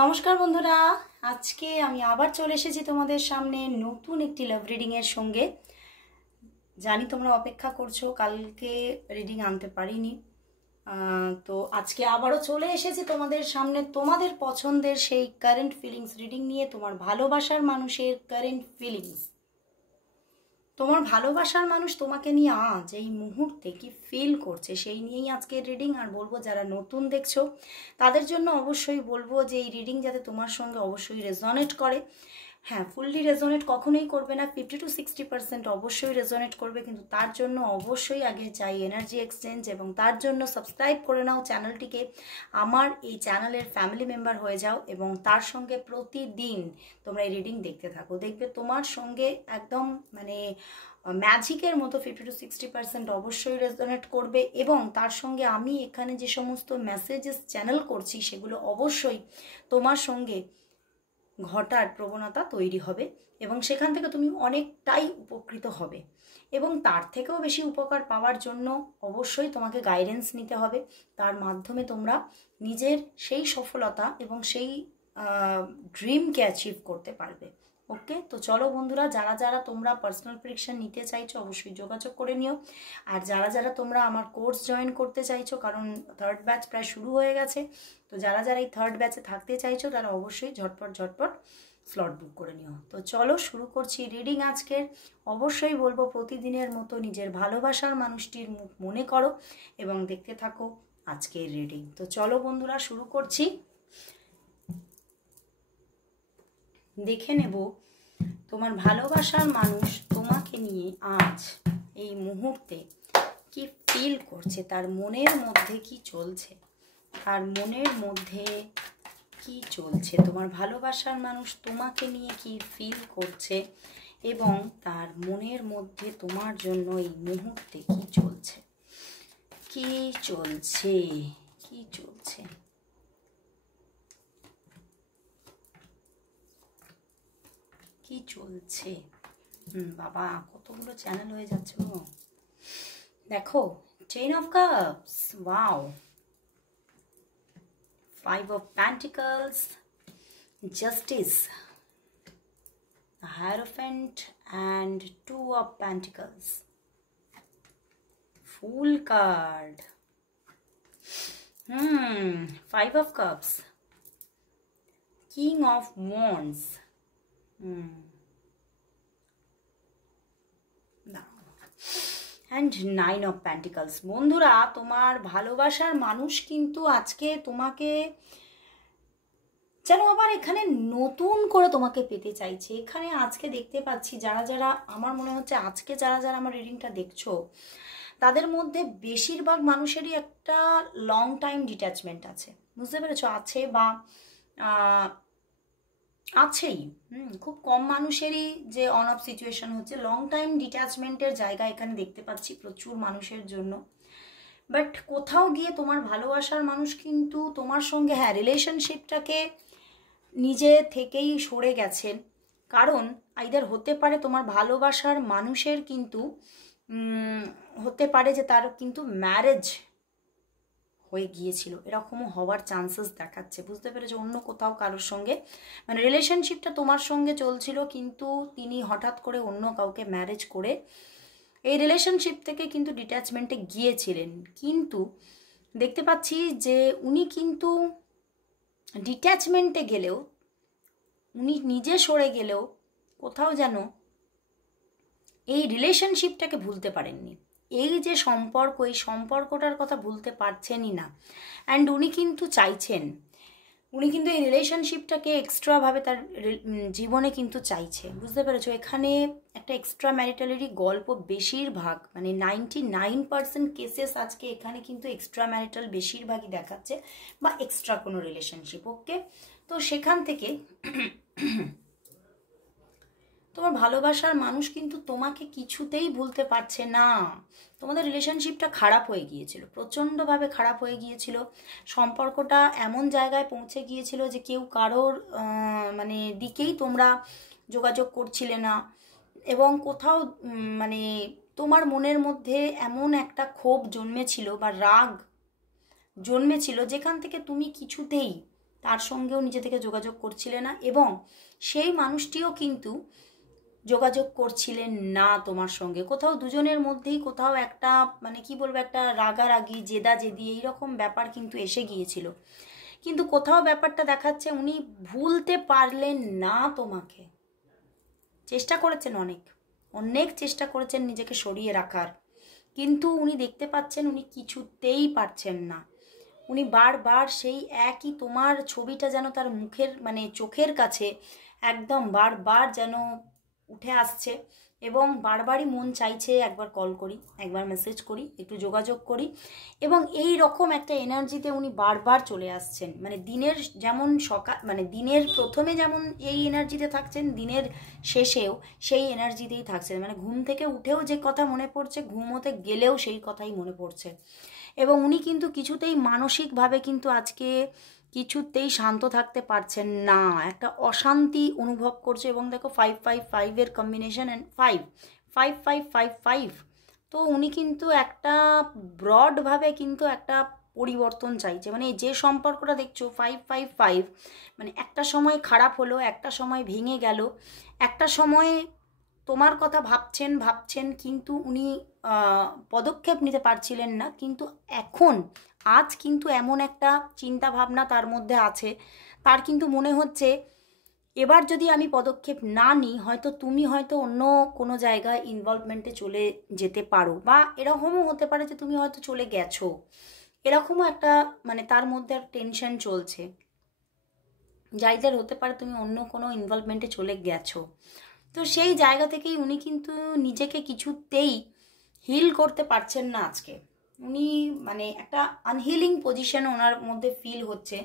নমস্কার বন্ধুরা, আজকে আমি আবার চলে এসেছি তোমাদের সামনে নতুন একটি লাভ রিডিং এর সঙ্গে। জানি তোমরা অপেক্ষা করছো, কালকে রিডিং আনতে পারিনি, তো আজকে আবারও চলে এসেছি তোমাদের সামনে তোমাদের পছন্দের সেই কারেন্ট ফিলিংস রিডিং নিয়ে। তোমার ভালোবাসার মানুষের কারেন্ট ফিলিংস, তোমার ভালোবাসার মানুষ তোমাকে নিয়ে আজ এই মুহূর্তে কি ফিল করছে সেই নিয়েই আজকের রিডিং। আর বলবো যারা নতুন দেখছো তাদের জন্য অবশ্যই বলবো যে এই রিডিং যাতে তোমার সঙ্গে অবশ্যই রেজনেট করে। হ্যাঁ, ফুললি রেজনেট কখনোই করবে না, 50-60% অবশ্যই রেজনেট করবে, কিন্তু তার জন্য অবশ্যই আগে চাই এনার্জি এক্সচেঞ্জ, এবং তার জন্য সাবস্ক্রাইব করে নাও চ্যানেলটিকে, আমার এই চ্যানেলের ফ্যামিলি মেম্বার হয়ে যাও, এবং তার সঙ্গে প্রতিদিন তোমরা এই রিডিং দেখতে থাকো। দেখবে তোমার সঙ্গে একদম মানে ম্যাজিকের মতো 50-60% অবশ্যই রেজনেট করবে, এবং তার সঙ্গে আমি এখানে যে সমস্ত মেসেজেস চ্যানেল করছি সেগুলো অবশ্যই তোমার সঙ্গে ঘটার প্রবণতা তৈরি হবে, এবং সেখান থেকে তুমি অনেকটাই উপকৃত হবে। এবং তার থেকেও বেশি উপকার পাওয়ার জন্য অবশ্যই তোমাকে গাইডেন্স নিতে হবে, তার মাধ্যমে তোমরা নিজের সেই সফলতা এবং সেই ড্রিমকে অ্যাচিভ করতে পারবে। ওকে, তো চলো বন্ধুরা, যারা যারা তোমরা পার্সোনাল প্রেডিকশন নিতে চাইছো অবশ্যই যোগাযোগ করে নিও। আর যারা যারা তোমরা আমার কোর্স জয়েন করতে চাইছো, কারণ থার্ড ব্যাচ প্রায় শুরু হয়ে গেছে, তো যারা যারা এই থার্ড ব্যাচে থাকতে চাইছো তারা অবশ্যই ঝটপট স্লট বুক করে নিও। তো চলো শুরু করছি রিডিং আজকের। অবশ্যই বলবো প্রতিদিনের মতো নিজের ভালোবাসার মানুষটির মুখ মনে করো এবং দেখতে থাকো আজকের রিডিং। তো চলো বন্ধুরা শুরু করছি। দেখে নেব তোমার ভালোবাসার মানুষ তোমাকে নিয়ে আজ এই মুহূর্তে কি ফিল করছে, তার মনের মধ্যে কি চলছে, তার মনের মধ্যে কি চলছে, তোমার ভালোবাসার মানুষ তোমাকে নিয়ে কি ফিল করছে, এবং তার মনের মধ্যে তোমার জন্য এই মুহূর্তে কি চলছে, কি চলছে, কি চলছে। কি চলছে? বাবা, কতগুলো চ্যানেল হয়ে যাচ্ছে গো। দেখো, 10 of Cups, wow, 5 of Pentacles, Justice, the Hierophant, and 2 of Pentacles, Fool card, 5 of Cups, King of Wands, and 9 of Pentacles. বন্ধুরা, তোমার ভালোবাসার মানুষ কিন্তু আজকে তোমাকে যেন আবার এখানে নতুন করে তোমাকে পেতে চাইছে। এখানে আজকে দেখতে পাচ্ছি যারা যারা, আমার মনে হচ্ছে আজকে যারা যারা আমার রিডিংটা দেখছো তাদের মধ্যে বেশিরভাগ মানুষেরই একটা লং টাইম ডিট্যাচমেন্ট আছে, বুঝতে পেরেছো? আছে বা আছেই। খুব কম মানুষেরই যে অন অফ সিচুয়েশন হচ্ছে, লং টাইম ডিট্যাচমেন্টের জায়গা এখানে দেখতে পাচ্ছি প্রচুর মানুষের জন্য। বাট কোথাও গিয়ে তোমার ভালোবাসার মানুষ কিন্তু তোমার সঙ্গে, হ্যাঁ, রিলেশনশিপটাকে নিজে থেকেই সরে গেছেন, কারণ আইদার হতে পারে তোমার ভালোবাসার মানুষের কিন্তু হতে পারে যে তার কিন্তু ম্যারেজ হয়ে গিয়েছিল, এরকমও হওয়ার চান্সেস দেখাচ্ছে, বুঝতে পেরেছো? অন্য কোথাও কারোর সঙ্গে মানে রিলেশনশিপটা তোমার সঙ্গে চলছিল, কিন্তু তিনি হঠাৎ করে অন্য কাউকে ম্যারেজ করে এই রিলেশনশিপ থেকে কিন্তু ডিট্যাচমেন্টে গিয়েছিলেন। কিন্তু দেখতে পাচ্ছি যে উনি কিন্তু ডিট্যাচমেন্টে গেলেও, উনি নিজে সরে গেলেও কোথাও যেন এই রিলেশনশিপটাকে ভুলতে পারেননি। এই যে সম্পর্ক, এই সম্পর্কটার কথা ভুলতে পারছেনই না। অ্যান্ড উনি কিন্তু চাইছেন, উনি কিন্তু এই রিলেশনশিপটাকে এক্সট্রাভাবে তার জীবনে কিন্তু চাইছে, বুঝতে পেরেছো? এখানে একটা এক্সট্রা ম্যারিটালেরই গল্প, বেশিরভাগ মানে 99% কেসেস আজকে এখানে কিন্তু এক্সট্রা ম্যারিটাল বেশিরভাগই দেখাচ্ছে, বা এক্সট্রা কোনো রিলেশনশিপ। ওকে, তো সেখান থেকে তোমার ভালোবাসার মানুষ কিন্তু তোমাকে কিছুতেই ভুলতে পারছে না। তোমাদের রিলেশনশিপটা খারাপ হয়ে গিয়েছিল, প্রচণ্ডভাবে খারাপ হয়ে গিয়েছিল, সম্পর্কটা এমন জায়গায় পৌঁছে গিয়েছিল যে কেউ কারোর মানে দিকেই তোমরা যোগাযোগ করছিলে না, এবং কোথাও মানে তোমার মনের মধ্যে এমন একটা ক্ষোভ জন্মেছিল বা রাগ জন্মেছিল যেখান থেকে তুমি কিছুতেই তার সঙ্গেও নিজে থেকে যোগাযোগ করছিলে না, এবং সেই মানুষটিও কিন্তু যোগাযোগ করছিলেন না তোমার সঙ্গে। কোথাও দুজনের মধ্যেই কোথাও একটা মানে কি বলবো, একটা রাগারাগি, জেদাজেদি এইরকম ব্যাপার কিন্তু এসে গিয়েছিল। কিন্তু কোথাও ব্যাপারটা দেখাচ্ছে উনি ভুলতে পারলেন না তোমাকে। চেষ্টা করেছেন, অনেক অনেক চেষ্টা করেছেন নিজেকে সরিয়ে রাখার, কিন্তু উনি দেখতে পাচ্ছেন উনি কিছুতেই পারছেন না। উনি বারবার সেই একই তোমার ছবিটা যেন তার মুখের মানে চোখের কাছে একদম বারবার যেন উঠে আসছে, এবং বারবারই মন চাইছে একবার কল করি, একবার মেসেজ করি, একটু যোগাযোগ করি। এবং এই রকম একটা এনার্জিতে উনি বারবার চলে আসছেন। মানে দিনের যেমন সকাল মানে দিনের প্রথমে যেমন এই এনার্জিতে থাকছেন, দিনের শেষেও সেই এনার্জিতেই থাকছেন। মানে ঘুম থেকে উঠেও যে কথা মনে পড়ছে, ঘুমোতে গেলেও সেই কথাই মনে পড়ছে। এবং উনি কিন্তু কিছুতেই মানসিকভাবে কিন্তু আজকে কিছুতেই শান্ত থাকতে পারছেন না, একটা অশান্তি অনুভব করছে। এবং দেখো 555-এর কম্বিনেশন অ্যান্ড 555555, তো উনি কিন্তু একটা ব্রডভাবে কিন্তু একটা পরিবর্তন চাইছে। মানে যে সম্পর্কটা দেখছো 555, মানে একটা সময় খারাপ হলো, একটা সময় ভেঙে গেল, একটা সময় তোমার কথা ভাবছেন কিন্তু উনি পদক্ষেপ নিতে পারছিলেন না। কিন্তু এখন আজ কিন্তু এমন একটা চিন্তা ভাবনা তার মধ্যে আছে, তার কিন্তু মনে হচ্ছে এবার যদি আমি পদক্ষেপ না নিই, হয়তো তুমি হয়তো অন্য কোনো জায়গায় ইনভলভমেন্টে চলে যেতে পারো, বা এরকমও হতে পারে যে তুমি হয়তো চলে গেছো। এরকমও একটা মানে তার মধ্যে টেনশন চলছে, যাইদের হতে পারে তুমি অন্য কোনো ইনভলভমেন্টে চলে গেছো। তো সেই জায়গা থেকেই উনি কিন্তু নিজেকে কিছুতেই হিল করতে পারছেন না আজকে। উনি মানে একটা আনহিলিং পজিশন ওনার মধ্যে ফিল হচ্ছে।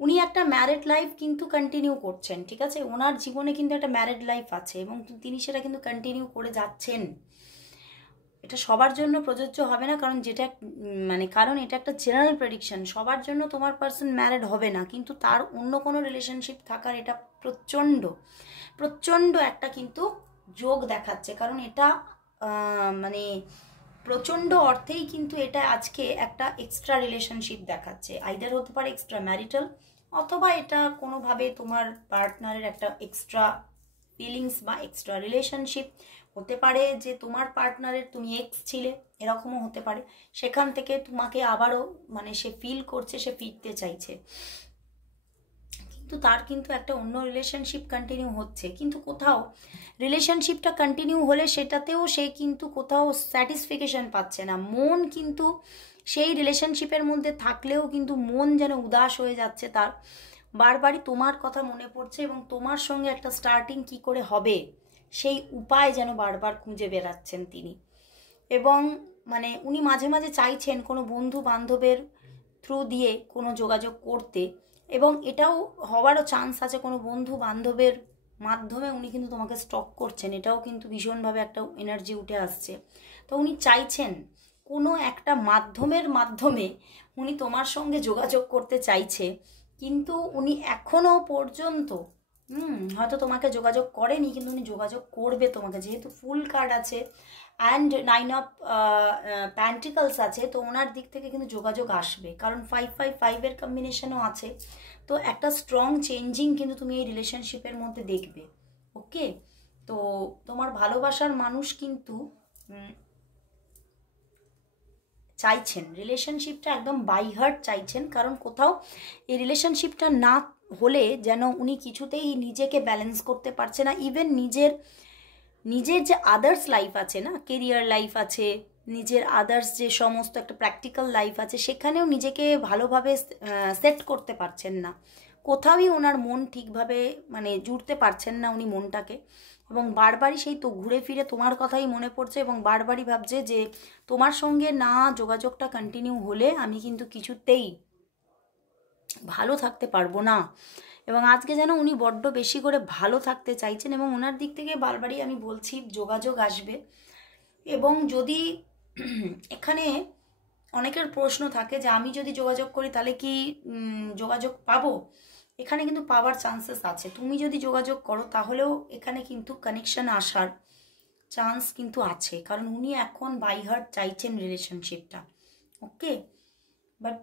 উনি একটা ম্যারিড লাইফ কিন্তু কন্টিনিউ করছেন, ঠিক আছে, ওনার জীবনে কিন্তু একটা ম্যারিড লাইফ আছে, এবং তিনি সেটা কিন্তু কন্টিনিউ করে যাচ্ছেন। এটা সবার জন্য প্রযোজ্য হবে না, কারণ যেটা মানে কারণ এটা একটা জেনারেল প্রেডিকশন। সবার জন্য তোমার পার্সন ম্যারিড হবে না, কিন্তু তার অন্য কোনো রিলেশনশিপ থাকার এটা প্রচণ্ড প্রচণ্ড একটা কিন্তু যোগ দেখাচ্ছে। কারণ এটা মানে প্রচণ্ড অর্থেই কিন্তু এটা আজকে একটা এক্সট্রা রিলেশনশিপ দেখাচ্ছে। আইদার হতে পারে এক্সট্রা ম্যারিটাল, অথবা এটা কোনোভাবে তোমার পার্টনারের একটা এক্সট্রা ফিলিংস বা এক্সট্রা রিলেশনশিপ হতে পারে। যে তোমার পার্টনারের তুমি এক্স ছিলে, এরকমও হতে পারে। সেখান থেকে তোমাকে আবারও মানে সে ফিল করছে, সে ফিরতে চাইছে, কিন্তু তার কিন্তু একটা অন্য রিলেশনশিপ কন্টিনিউ হচ্ছে। কিন্তু কোথাও রিলেশনশিপটা কন্টিনিউ হলে সেটাতেও সে কিন্তু কোথাও স্যাটিসফিকেশন পাচ্ছে না। মন কিন্তু সেই রিলেশনশিপের মধ্যে থাকলেও কিন্তু মন যেন উদাস হয়ে যাচ্ছে তার। বারবারই তোমার কথা মনে পড়ছে, এবং তোমার সঙ্গে একটা স্টার্টিং কি করে হবে সেই উপায় যেন বারবার খুঁজে বেড়াচ্ছেন তিনি। এবং মানে উনি মাঝে মাঝে চাইছেন কোনো বন্ধু বান্ধবের থ্রু দিয়ে কোনো যোগাযোগ করতে, এবং এটাও হওয়ারও চান্স আছে কোনো বন্ধু বান্ধবের মাধ্যমে উনি কিন্তু তোমাকে স্টক করছেন। এটাও কিন্তু ভীষণভাবে একটা এনার্জি উঠে আসছে। তো উনি চাইছেন কোনো একটা মাধ্যমে উনি তোমার সঙ্গে যোগাযোগ করতে চাইছে, কিন্তু উনি এখনো পর্যন্ত হয়তো তোমাকে যোগাযোগ করেনি, কিন্তু উনি যোগাযোগ করবে তোমাকে। যেহেতু ফুল কার্ড আছে অ্যান্ড 9 অফ প্যান্টিকলস আছে, তো ওনার দিক থেকে কিন্তু যোগাযোগ আসবে, কারণ 555-এর কম্বিনেশনও আছে। তো একটা স্ট্রং চেঞ্জিং কিন্তু তুমি এই রিলেশনশিপের মধ্যে দেখবে। ওকে, তো তোমার ভালোবাসার মানুষ কিন্তু চাইছেন রিলেশনশিপটা একদম বাই হার্ট চাইছেন। কারণ কোথাও এই রিলেশনশিপটা না হলে যেন উনি কিছুতেই নিজেকে ব্যালেন্স করতে পারছে না। ইভেন নিজের যে আদার্স লাইফ আছে না, কেরিয়ার লাইফ আছে, নিজের আদার্স যে সমস্ত একটা প্র্যাকটিক্যাল লাইফ আছে, সেখানেও নিজেকে ভালোভাবে সেট করতে পারছেন না। কোথাওই ওনার মন ঠিকভাবে মানে জুড়তে পারছেন না উনি মনটাকে, এবং বারবারই সেই তো ঘুরে ফিরে তোমার কথাই মনে পড়ছে, এবং বারবারই ভাবছে যে তোমার সঙ্গে না যোগাযোগটা কন্টিনিউ হলে আমি কিন্তু কিছুতেই ভালো থাকতে পারবো না। এবং আজকে যেন উনি বড্ড বেশি করে ভালো থাকতে চাইছেন, এবং ওনার দিক থেকে বারবারই আমি বলছি যোগাযোগ আসবে। এবং যদি এখানে অনেকের প্রশ্ন থাকে যে আমি যদি যোগাযোগ করি তাহলে কি যোগাযোগ পাবো, এখানে কিন্তু পাওয়ার চান্সেস আছে। তুমি যদি যোগাযোগ করো তাহলেও এখানে কিন্তু কানেকশন আসার চান্স কিন্তু আছে, কারণ উনি এখন বাই হার্ট চাইছেন রিলেশনশিপটা। ওকে, বাট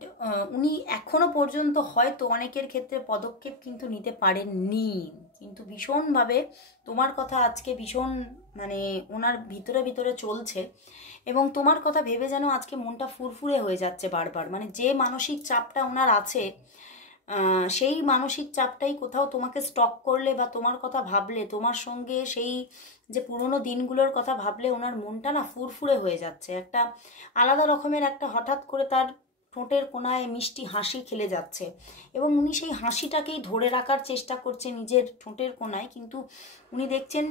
উনি এখনো পর্যন্ত হয়তো অনেকের ক্ষেত্রে পদক্ষেপ কিন্তু নিতে পারেননি, কিন্তু ভীষণভাবে তোমার কথা আজকে ভীষণ মানে ওনার ভিতরে ভিতরে চলছে, এবং তোমার কথা ভেবে যেন আজকে মনটা ফুরফুরে হয়ে যাচ্ছে বারবার। মানে যে মানসিক চাপটা ওনার আছে, সেই মানসিক চাপটাই কোথাও তোমাকে স্টক করলে বা তোমার কথা ভাবলে, তোমার সঙ্গে সেই যে পুরোনো দিনগুলোর কথা ভাবলে ওনার মনটা না ফুরফুরে হয়ে যাচ্ছে। একটা আলাদা রকমের একটা হঠাৎ করে তার ঠোঁটের কোণায় মিষ্টি হাসি খেলে যাচ্ছে, এবং উনি সেই হাসিটাকেই ধরে রাখার চেষ্টা করছে নিজের ঠোঁটের কোণায়, কিন্তু উনি দেখছেন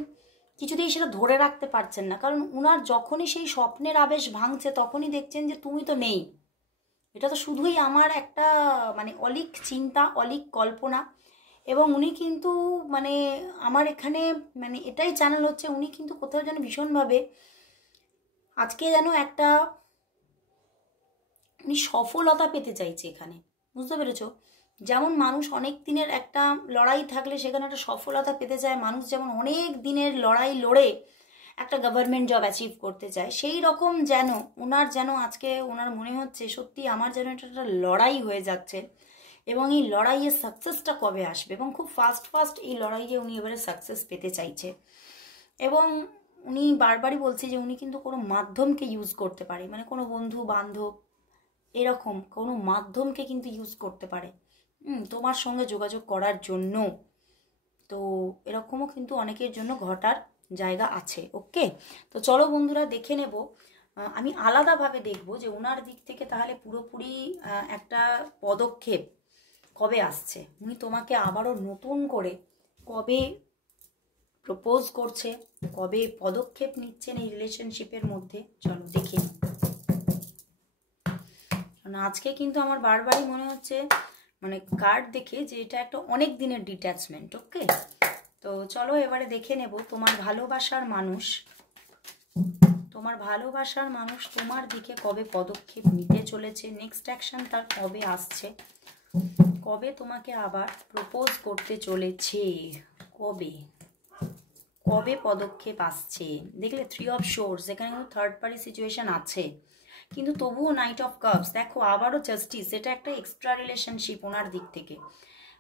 কিছুতেই সেটা ধরে রাখতে পারছেন না। কারণ উনার যখনই সেই স্বপ্নের আবেশ ভাঙছে তখনই দেখছেন যে তুমি তো নেই, এটা তো শুধুই আমার একটা মানে অলীক চিন্তা, অলীক কল্পনা। এবং উনি কিন্তু মানে আমার এখানে মানে এটাই চ্যানেল হচ্ছে, উনি কিন্তু কোথাও যেন ভীষণভাবে আজকে যেন একটা উনি সফলতা পেতে চাইছে এখানে, বুঝতে পেরেছো? যেমন মানুষ অনেক দিনের একটা লড়াই থাকলে সেখানে একটা সফলতা পেতে চায়, মানুষ যেমন অনেক দিনের লড়াই লড়ে একটা গভর্নমেন্ট জব অ্যাচিভ করতে চায়, সেই রকম যেন ওনার যেন আজকে ওনার মনে হচ্ছে সত্যি আমার যেন এটা একটা লড়াই হয়ে যাচ্ছে, এবং এই লড়াইয়ের সাকসেসটা কবে আসবে, এবং খুব ফাস্ট এই লড়াইয়ে উনি এবারে সাকসেস পেতে চাইছে। এবং উনি বারবারই বলছে যে উনি কিন্তু কোনো মাধ্যমকে ইউজ করতে পারে, মানে কোনো বন্ধু বান্ধব এরকম কোনো মাধ্যমকে কিন্তু ইউজ করতে পারে তোমার সঙ্গে যোগাযোগ করার জন্য। তো এরকমও কিন্তু অনেকের জন্য ঘটার জায়গা আছে। ওকে, তো চলো বন্ধুরা দেখে নেব, আমি আলাদাভাবে দেখব যে ওনার দিক থেকে তাহলে পুরোপুরি একটা পদক্ষেপ কবে আসছে, উনি তোমাকে আবারও নতুন করে কবে প্রপোজ করছে, কবে পদক্ষেপ নিচ্ছেন এই রিলেশনশিপের মধ্যে। চলো দেখে নিই। আজকে কিন্তু আমার বারবারই মনে হচ্ছে মানে কার্ড দেখে যে এটা একটা অনেক দিনের ডিট্যাচমেন্ট। ওকে, তো চলো এবারে দেখে নেব তোমার ভালোবাসার মানুষ, তোমার ভালোবাসার মানুষ তোমার দিকে কবে পদক্ষেপ নিতে চলেছে, নেক্সট অ্যাকশন তার কবে আসছে, কবে তোমাকে আবার প্রপোজ করতে চলেছে, কবে কবে পদক্ষেপ আসছে। দেখলে 3 অফ সোর্স, এখানে কিন্তু থার্ড পার্টি সিচুয়েশন আছে, কিন্তু তবুও নাইট অফ কাপস। দেখো আবারও জাস্টিস, এটা একটা এক্সট্রা রিলেশনশিপ ওনার দিক থেকে।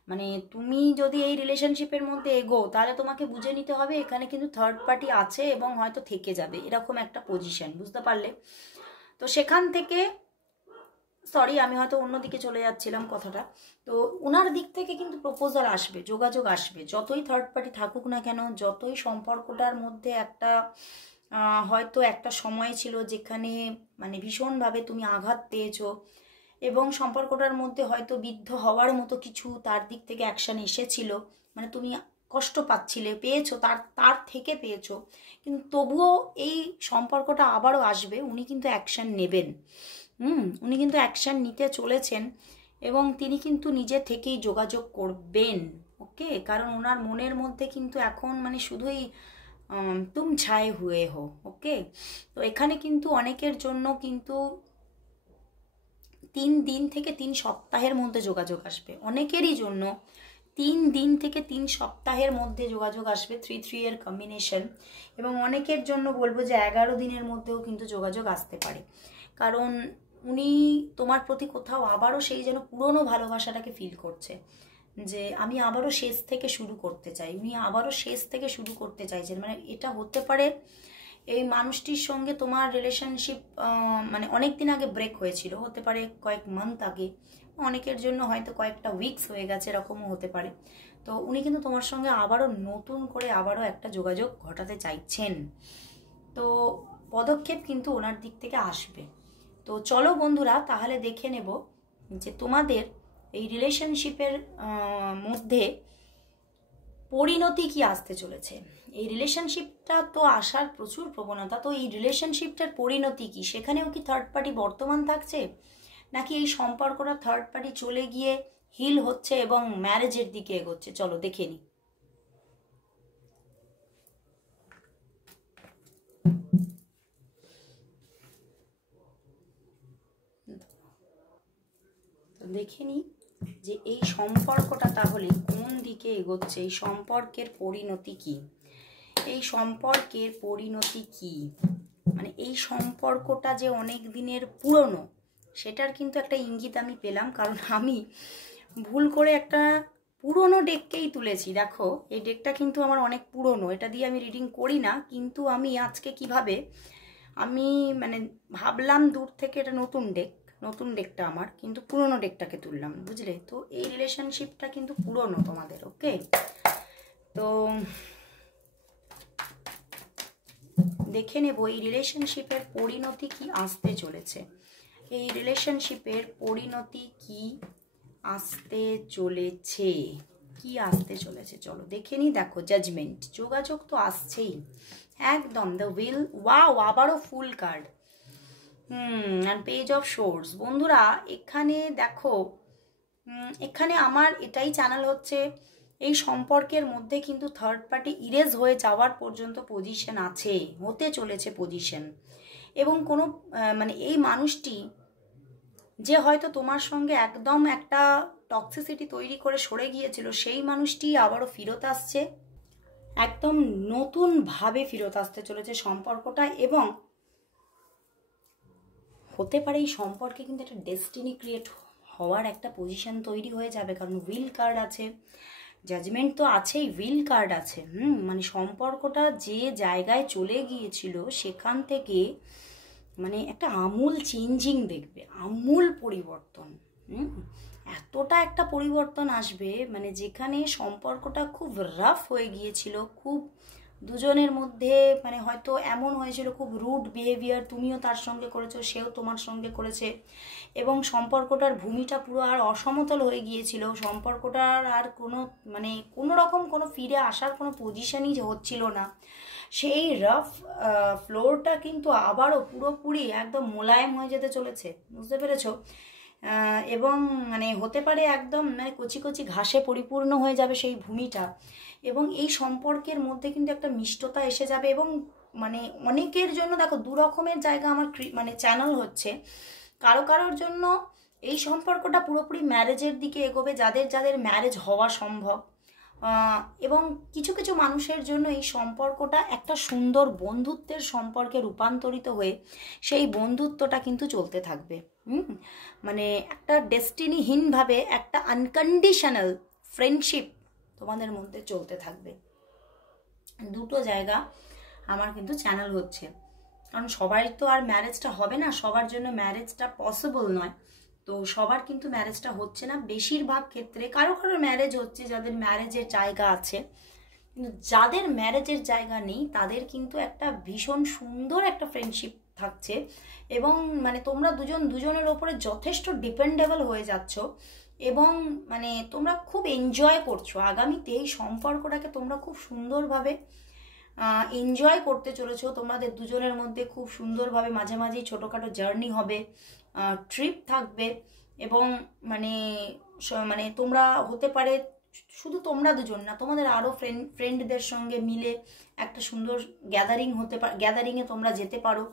মানে তুমি যদি এই রিলেশনশিপের মধ্যে এগো তাহলে তোমাকে বুঝে নিতে হবে এখানে কিন্তু থার্ড পার্টি আছে এবং হয়তো থেকে যাবে, এরকম একটা পজিশন, বুঝতে পারলে? তো সেখান থেকে সরি আমি হয়তো অন্যদিকে চলে যাচ্ছিলাম কথাটা। তো ওনার দিক থেকে কিন্তু প্রপোজাল আসবে, যোগাযোগ আসবে, যতই থার্ড পার্টি থাকুক না কেন, যতই সম্পর্কটার মধ্যে একটা হয়তো একটা সময় ছিল যেখানে মানে ভীষণভাবে তুমি আঘাত পেয়েছো, এবং সম্পর্কটার মধ্যে হয়তো বিদ্ধ হওয়ার মতো কিছু তার দিক থেকে অ্যাকশন এসেছিল, মানে তুমি কষ্ট পাচ্ছিলে, পেয়েছো, তার থেকে পেয়েছো, কিন্তু তবুও এই সম্পর্কটা আবারও আসবে, উনি কিন্তু অ্যাকশন নেবেন। উনি কিন্তু অ্যাকশন নিতে চলেছেন, এবং তিনি কিন্তু নিজে থেকেই যোগাযোগ করবেন। ওকে, কারণ ওনার মনের মধ্যে কিন্তু এখন মানে শুধুই তুম ছায়ে হুয়ে হো। ওকে, তো এখানে কিন্তু অনেকের জন্য কিন্তু 3 দিন থেকে 3 সপ্তাহের মধ্যে যোগাযোগ আসবে, অনেকেরই জন্য 3 দিন থেকে 3 সপ্তাহের মধ্যে যোগাযোগ আসবে, 3-3 এর কম্বিনেশন। এবং অনেকের জন্য বলবো যে 11 দিনের মধ্যেও কিন্তু যোগাযোগ আসতে পারে, কারণ উনি তোমার প্রতি কোথাও আবারও সেই যেন পুরনো ভালোবাসাটাকে ফিল করছে, যে আমি আবারও শেষ থেকে শুরু করতে চাই, উনি আবারও শেষ থেকে শুরু করতে চাইছেন। মানে এটা হতে পারে এই মানুষটির সঙ্গে তোমার রিলেশনশিপ মানে অনেক দিন আগে ব্রেক হয়েছিল, হতে পারে কয়েক মান্থ আগে, অনেকের জন্য হয়তো কয়েকটা উইকস হয়ে গেছে, এরকমও হতে পারে। তো উনি কিন্তু তোমার সঙ্গে আবারও নতুন করে আবারও একটা যোগাযোগ ঘটাতে চাইছেন, তো পদক্ষেপ কিন্তু ওনার দিক থেকে আসবে। তো চলো বন্ধুরা তাহলে দেখে নেব যে তোমাদের এই রিলেশনশিপের মধ্যে পরিণতি কি আসতে চলেছে। এই রিলেশনশিপটা তো আসার প্রচুর প্রবণতা, তো এই রিলেশনশিপটার পরিণতি কি, সেখানেও কি থার্ড পার্টি বর্তমান থাকছে, নাকি এই সম্পর্কটা থার্ড পার্টি চলে গিয়ে হিল হচ্ছে এবং ম্যারেজের দিকে এগোচ্ছে। চলো দেখে নিই। দেখে নিই যে এই সম্পর্কটা তাহলে কোন দিকে এগোচ্ছে, এই সম্পর্কের পরিণতি কি, এই সম্পর্কের পরিণতি কি। মানে এই সম্পর্কটা যে অনেক দিনের পুরনো সেটার কিন্তু একটা ইঙ্গিত আমি পেলাম, কারণ আমি ভুল করে একটা পুরনো ডেককেই তুলেছি। দেখো এই ডেকটা কিন্তু আমার অনেক পুরনো, এটা দিয়ে আমি রিডিং করি না, কিন্তু আমি আজকে কিভাবে আমি মানে ভাবলাম দূর থেকে এটা নতুন ডেকটা আমার, কিন্তু পুরনো ডেকটাকে তুললাম, বুঝলে? তো এই রিলেশনশিপটা কিন্তু পুরনো তোমাদের, ওকে? তো দেখে নেব এই রিলেশনশিপের পরিণতি কি আসতে চলেছে, এই রিলেশনশিপের পরিণতি কি আসতে চলেছে, কি আসতে চলেছে। চলো দেখে নি। দেখো জাজমেন্ট, যোগাযোগ তো আসছেই একদম। দ্য উইল, ওয়াও, আবারও full card. And page of source. বন্ধুরা এখানে দেখো, এখানে আমার এটাই চ্যানেল হচ্ছে, এই সম্পর্কের মধ্যে কিন্তু থার্ড পার্টি ইরেজ হয়ে যাওয়ার পর্যন্ত পজিশন আছে, হতে চলেছে পজিশন। এবং কোনো মানে এই মানুষটি যে হয়তো তোমার সঙ্গে একদম একটা টক্সিসিটি তৈরি করে সরে গিয়েছিল, সেই মানুষটি আবারও ফিরত আসছে, একদম নতুনভাবে ফিরত আসতে চলেছে সম্পর্কটা। এবং হতে পারে এই সম্পর্কে কিন্তু একটা ডেস্টিনি ক্রিয়েট হওয়ার একটা পজিশন তৈরি হয়ে যাবে, কারণ উইল কার্ড আছে, জাজমেন্ট তো আছেই, উইল কার্ড আছে। মানে সম্পর্কটা যে জায়গায় চলে গিয়েছিল সেখান থেকে মানে একটা আমূল চেঞ্জিং দেখবে, আমূল পরিবর্তন। এতটা একটা পরিবর্তন আসবে, মানে যেখানে সম্পর্কটা খুব রাফ হয়ে গিয়েছিল, খুব দুজনের মধ্যে মানে হয়তো এমন হয়েছিল খুব রুড বিহেভিয়ার, তুমিও তার সঙ্গে করেছো, সেও তোমার সঙ্গে করেছে, এবং সম্পর্কটার ভূমিটা পুরো আর অসমতল হয়ে গিয়েছিল, সম্পর্কটার আর কোনো মানে কোনো রকম কোনো ফিরে আসার কোনো পজিশনই হচ্ছিল না। সেই রাফ ফ্লোরটা কিন্তু আবারও পুরোপুরি একদম মোলায়েম হয়ে যেতে চলেছে, বুঝতে পেরেছো? এবং মানে হতে পারে একদম মানে কচি কচি ঘাসে পরিপূর্ণ হয়ে যাবে সেই ভূমিটা, এবং এই সম্পর্কের মধ্যে কিন্তু একটা মিষ্টতা এসে যাবে। এবং মানে অনেকের জন্য দেখো দু রকমের জায়গা আমার মানে চ্যানেল হচ্ছে, কারোর জন্য এই সম্পর্কটা পুরোপুরি ম্যারেজের দিকে এগোবে, যাদের ম্যারেজ হওয়া সম্ভব, এবং কিছু কিছু মানুষের জন্য এই সম্পর্কটা একটা সুন্দর বন্ধুত্বের সম্পর্কে রূপান্তরিত হয়ে সেই বন্ধুত্বটা কিন্তু চলতে থাকবে। মানে একটা ডেস্টিনিহীনভাবে একটা আনকন্ডিশনাল ফ্রেন্ডশিপ তোমাদের মধ্যে চলতে থাকবে। দুটো জায়গা আমার কিন্তু চ্যানেল হচ্ছে, কারণ সবাই তো আর ম্যারেজটা হবে না, সবার জন্য ম্যারেজটা পসিবল নয়। তো সবার কিন্তু ম্যারেজটা হচ্ছে না, বেশিরভাগ ক্ষেত্রে কারো ম্যারেজ হচ্ছে যাদের ম্যারেজের জায়গা আছে, কিন্তু যাদের ম্যারেজের জায়গা নেই তাদের কিন্তু একটা ভীষণ সুন্দর একটা ফ্রেন্ডশিপ থাকছে, এবং মানে তোমরা দুজনের ওপরে যথেষ্ট ডিপেন্ডেবল হয়ে যাচ্ছ, এবং মানে তোমরা খুব এনজয় করছো আগামীতে এই সম্পর্কটাকে, তোমরা খুব সুন্দরভাবে এনজয় করতে চলেছো। তোমাদের দুজনের মধ্যে খুব সুন্দরভাবে মাঝে মাঝেই ছোটোখাটো জার্নি হবে, ট্রিপ থাকবে, এবং মানে মানে তোমরা হতে পারে শুধু তোমরা দুজন না, তোমাদের আরও ফ্রেন্ডদের সঙ্গে মিলে একটা সুন্দর গ্যাদারিং হতে পারে, গ্যাদারিংয়ে তোমরা যেতে পারো,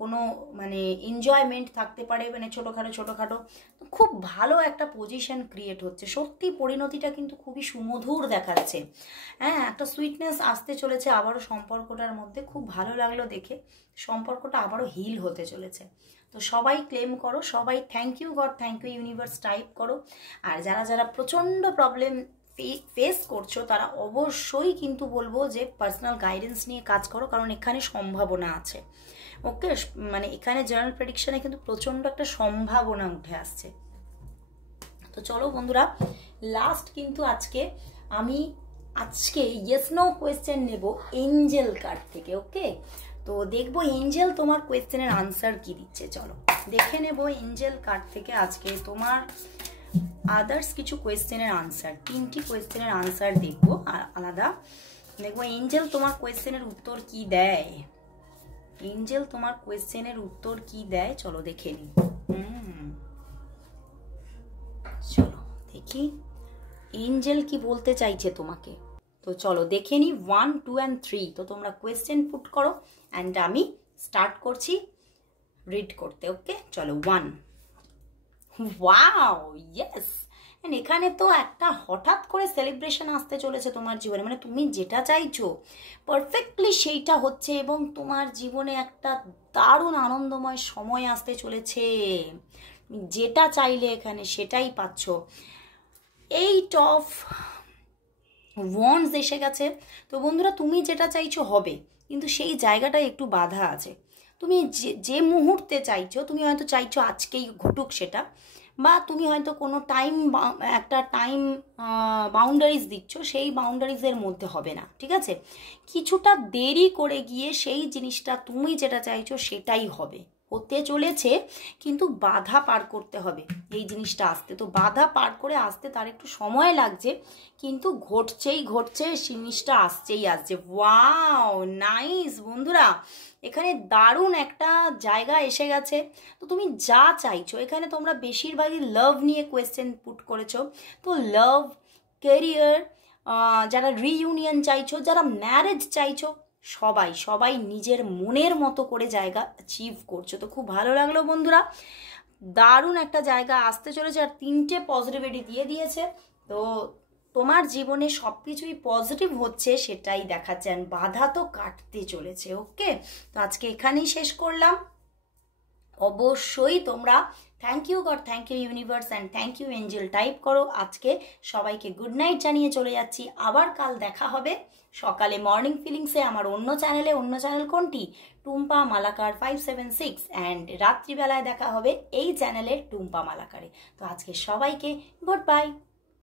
কোনো মানে এনজয়মেন্ট থাকতে পারে, মানে ছোটোখাটো খুব ভালো একটা পজিশন ক্রিয়েট হচ্ছে। সত্যি পরিণতিটা কিন্তু খুবই সুমধুর দেখাচ্ছে। হ্যাঁ, একটা সুইটনেস আসতে চলেছে আবারও সম্পর্কটার মধ্যে, খুব ভালো লাগলো দেখে। সম্পর্কটা আবারও হিল হতে চলেছে। তো সবাই ক্লেম করো, সবাই thank you God, thank you universe type করো। আর যারা প্রচণ্ড প্রবলেম ফেস করছো তারা অবশ্যই কিন্তু বলবো যে পার্সোনাল গাইডেন্স নিয়ে কাজ করো, কারণ এখানে সম্ভাবনা আছে। ওকে, মানে এখানে জার্নাল প্রেডিকশনে কিন্তু প্রচণ্ড একটা সম্ভাবনা উঠে আসছে। তো চলো বন্ধুরা, লাস্ট কিন্তু আমি আজকে ইয়েস নো কোয়েশ্চেন নেব এঞ্জেল কার্ড থেকে। ওকে, তো দেখবো এঞ্জেল তোমার কোয়েশ্চেনের আনসার কি দিচ্ছে। চলো দেখে নেব এঞ্জেল কার্ড থেকে আজকে তোমার আদার্স কিছু কোয়েশ্চেনের আনসার, 3টি কোয়েশ্চেনের আনসার দেখবো আলাদা। দেখবো এঞ্জেল তোমার কোয়েশ্চেনের উত্তর কি দেয়, এঞ্জেল তোমার কোয়েশ্চেনের উত্তর কি দেয়। চলো দেখে নিই। চলো দেখি এঞ্জেল কি বলতে চাইছে তোমাকে। তো চলো দেখে নিই 1, 2 and 3। তো তোমরা কোয়েশ্চেন পুট করো অ্যান্ড আমি স্টার্ট করছি রিড করতে। ওকে চলো 1, ওয়াও ইয়েস, এখানে তো একটা হঠাৎ করে সেলিব্রেশন আসতে চলেছে তোমার জীবনে, মানে তুমি যেটা চাইছো পারফেক্টলি সেইটা হচ্ছে, এবং তোমার জীবনে একটা দারুণ আনন্দময় সময় আসতে চলেছে। যেটা চাইলে এখানে সেটাই পাচ্ছ। 8 অফ ওয়ান্ডস এসে গেছে। তো বন্ধুরা, তুমি যেটা চাইছো হবে, কিন্তু সেই জায়গাটায় একটু বাধা আছে। তুমি যে মুহূর্তে চাইছো, তুমি হয়তো চাইছো আজকেই ঘটুক সেটা, বা তুমি হয়তো কোনো একটা টাইম বাউন্ডারিজ দিচ্ছ, সেই বাউন্ডারিজের মধ্যে হবে না, ঠিক আছে? কিছুটা দেরি করে গিয়ে সেই জিনিসটা তুমি যেটা চাইছো সেটাই হতে চলেছে, কিন্তু বাধা পার করতে হবে এই জিনিসটা আসতে। তো বাধা পার করে আসতে তার একটু সময় লাগছে, কিন্তু ঘটছে জিনিসটা আসছে। ওয়াও, নাইস বন্ধুরা, এখানে দারুণ একটা জায়গা এসে গেছে। তো তুমি যা চাইছো, এখানে তোমরা বেশিরভাগই লাভ নিয়ে কোয়েশ্চেন পুট করেছো। তো লাভ, ক্যারিয়ার, যারা রিইউনিয়ন চাইছো, যারা ম্যারেজ চাইছো, সবাই নিজের মনের মতো করে জায়গা অ্যাচিভ করছো। তো খুব ভালো লাগলো বন্ধুরা, দারুণ একটা জায়গা আসতে চলেছে, আর 3টে পজিটিভিটি দিয়ে দিয়েছে। তো তোমার জীবনে সব কিছুই পজিটিভ হচ্ছে সেটাই দেখাচ্ছে, আর বাধা তো কাটতে চলেছে। ওকে, তো আজকে এখানেই শেষ করলাম। অবশ্যই তোমরা thank you God, thank you universe and thank you angel type করো। আজকে সবাইকে গুড নাইট জানিয়ে চলে যাচ্ছি। আবার কাল দেখা হবে সকালে মর্নিং ফিলিংসে আমার অন্য চ্যানেলে। অন্য চ্যানেল কোনটি? টুম্পা মালাকার 576। অ্যান্ড রাত্রিবেলায় দেখা হবে এই চ্যানেলের টুম্পা মালাকারে। তো আজকে সবাইকে গুড বাই।